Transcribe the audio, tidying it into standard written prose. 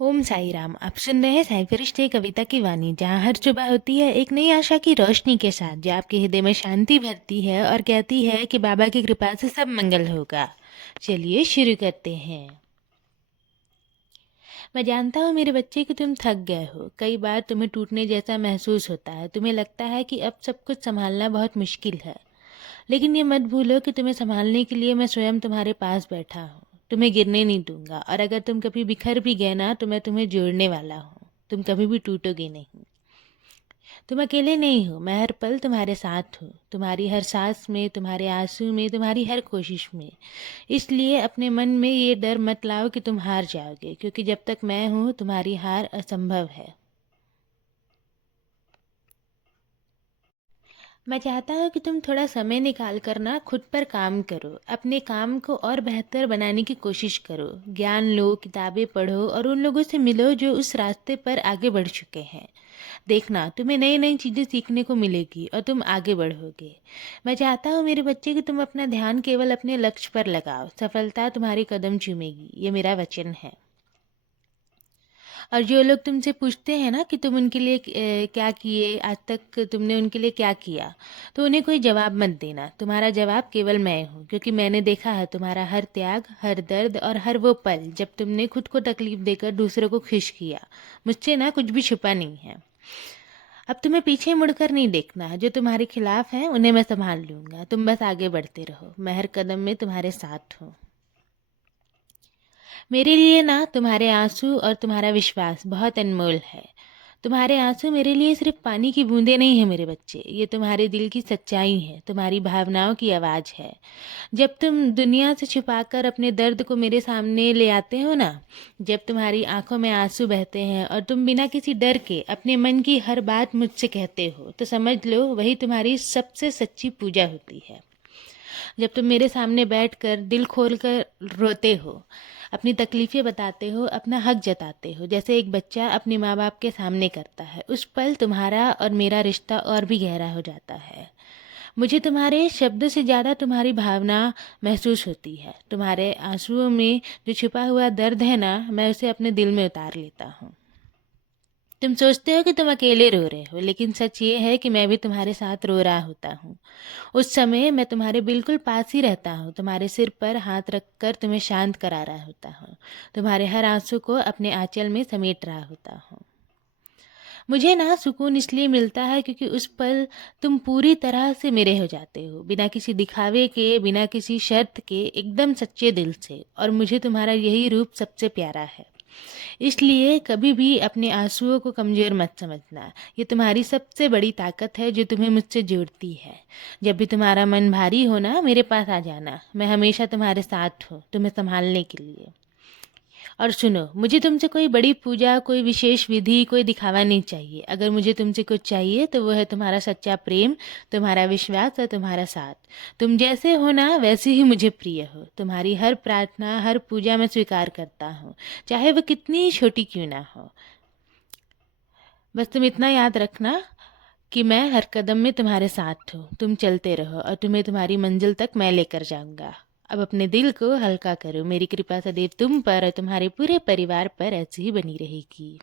ओम साई राम। आप सुन रहे हैं साई फरिश्ते कविता की वाणी, जहाँ हर सुबह होती है एक नई आशा की रोशनी के साथ, जो आपके हृदय में शांति भरती है और कहती है कि बाबा की कृपा से सब मंगल होगा। चलिए शुरू करते हैं। मैं जानता हूँ मेरे बच्चे कि तुम थक गए हो। कई बार तुम्हें टूटने जैसा महसूस होता है। तुम्हें लगता है कि अब सब कुछ संभालना बहुत मुश्किल है। लेकिन ये मत भूलो कि तुम्हें संभालने के लिए मैं स्वयं तुम्हारे पास बैठा हूँ। तुम्हें गिरने नहीं दूंगा, और अगर तुम कभी बिखर भी गए ना, तो मैं तुम्हें जोड़ने वाला हूँ। तुम कभी भी टूटोगे नहीं। तुम अकेले नहीं हो। मैं हर पल तुम्हारे साथ हूँ, तुम्हारी हर सांस में, तुम्हारे आंसू में, तुम्हारी हर कोशिश में। इसलिए अपने मन में ये डर मत लाओ कि तुम हार जाओगे, क्योंकि जब तक मैं हूँ तुम्हारी हार असंभव है। मैं चाहता हूँ कि तुम थोड़ा समय निकाल कर ना खुद पर काम करो। अपने काम को और बेहतर बनाने की कोशिश करो। ज्ञान लो, किताबें पढ़ो और उन लोगों से मिलो जो उस रास्ते पर आगे बढ़ चुके हैं। देखना, तुम्हें नई नई चीज़ें सीखने को मिलेगी और तुम आगे बढ़ोगे। मैं चाहता हूँ मेरे बच्चे कि तुम अपना ध्यान केवल अपने लक्ष्य पर लगाओ। सफलता तुम्हारे कदम चूमेगी, ये मेरा वचन है। और जो लोग तुमसे पूछते हैं ना कि तुम उनके लिए क्या किए आज तक, तुमने उनके लिए क्या किया, तो उन्हें कोई जवाब मत देना। तुम्हारा जवाब केवल मैं हूँ, क्योंकि मैंने देखा है तुम्हारा हर त्याग, हर दर्द और हर वो पल जब तुमने खुद को तकलीफ देकर दूसरों को खुश किया। मुझसे ना कुछ भी छुपा नहीं है। अब तुम्हें पीछे मुड़कर नहीं देखना है। जो तुम्हारे खिलाफ हैं उन्हें मैं संभाल लूंगा। तुम बस आगे बढ़ते रहो, मैं हर कदम में तुम्हारे साथ हूँ। मेरे लिए ना तुम्हारे आंसू और तुम्हारा विश्वास बहुत अनमोल है। तुम्हारे आंसू मेरे लिए सिर्फ पानी की बूंदें नहीं है मेरे बच्चे, ये तुम्हारे दिल की सच्चाई है, तुम्हारी भावनाओं की आवाज़ है। जब तुम दुनिया से छुपाकर अपने दर्द को मेरे सामने ले आते हो ना, जब तुम्हारी आंखों में आंसू बहते हैं और तुम बिना किसी डर के अपने मन की हर बात मुझसे कहते हो, तो समझ लो वही तुम्हारी सबसे सच्ची पूजा होती है। जब तुम मेरे सामने बैठकर दिल खोलकर रोते हो, अपनी तकलीफ़ें बताते हो, अपना हक जताते हो, जैसे एक बच्चा अपने माँ बाप के सामने करता है, उस पल तुम्हारा और मेरा रिश्ता और भी गहरा हो जाता है। मुझे तुम्हारे शब्दों से ज़्यादा तुम्हारी भावना महसूस होती है। तुम्हारे आंसुओं में जो छुपा हुआ दर्द है ना, मैं उसे अपने दिल में उतार लेता हूँ। तुम सोचते हो कि तुम अकेले रो रहे हो, लेकिन सच ये है कि मैं भी तुम्हारे साथ रो रहा होता हूँ। उस समय मैं तुम्हारे बिल्कुल पास ही रहता हूँ, तुम्हारे सिर पर हाथ रखकर तुम्हें शांत करा रहा होता हूँ, तुम्हारे हर आंसू को अपने आंचल में समेट रहा होता हूँ। मुझे ना सुकून इसलिए मिलता है क्योंकि उस पल तुम पूरी तरह से मेरे हो जाते हो, बिना किसी दिखावे के, बिना किसी शर्त के, एकदम सच्चे दिल से। और मुझे तुम्हारा यही रूप सबसे प्यारा है। इसलिए कभी भी अपने आंसुओं को कमज़ोर मत समझना। ये तुम्हारी सबसे बड़ी ताकत है जो तुम्हें मुझसे जोड़ती है। जब भी तुम्हारा मन भारी हो ना, मेरे पास आ जाना। मैं हमेशा तुम्हारे साथ हूँ, तुम्हें संभालने के लिए। और सुनो, मुझे तुमसे कोई बड़ी पूजा, कोई विशेष विधि, कोई दिखावा नहीं चाहिए। अगर मुझे तुमसे कुछ चाहिए तो वो है तुम्हारा सच्चा प्रेम, तुम्हारा विश्वास और तुम्हारा साथ। तुम जैसे हो ना, वैसे ही मुझे प्रिय हो। तुम्हारी हर प्रार्थना, हर पूजा मैं स्वीकार करता हूँ, चाहे वो कितनी छोटी क्यों ना हो। बस तुम इतना याद रखना कि मैं हर कदम में तुम्हारे साथ हूँ। तुम चलते रहो और तुम्हें तुम्हारी मंजिल तक मैं लेकर जाऊंगा। अब अपने दिल को हल्का करो। मेरी कृपा सदैव तुम पर और तुम्हारे पूरे परिवार पर ऐसी ही बनी रहेगी।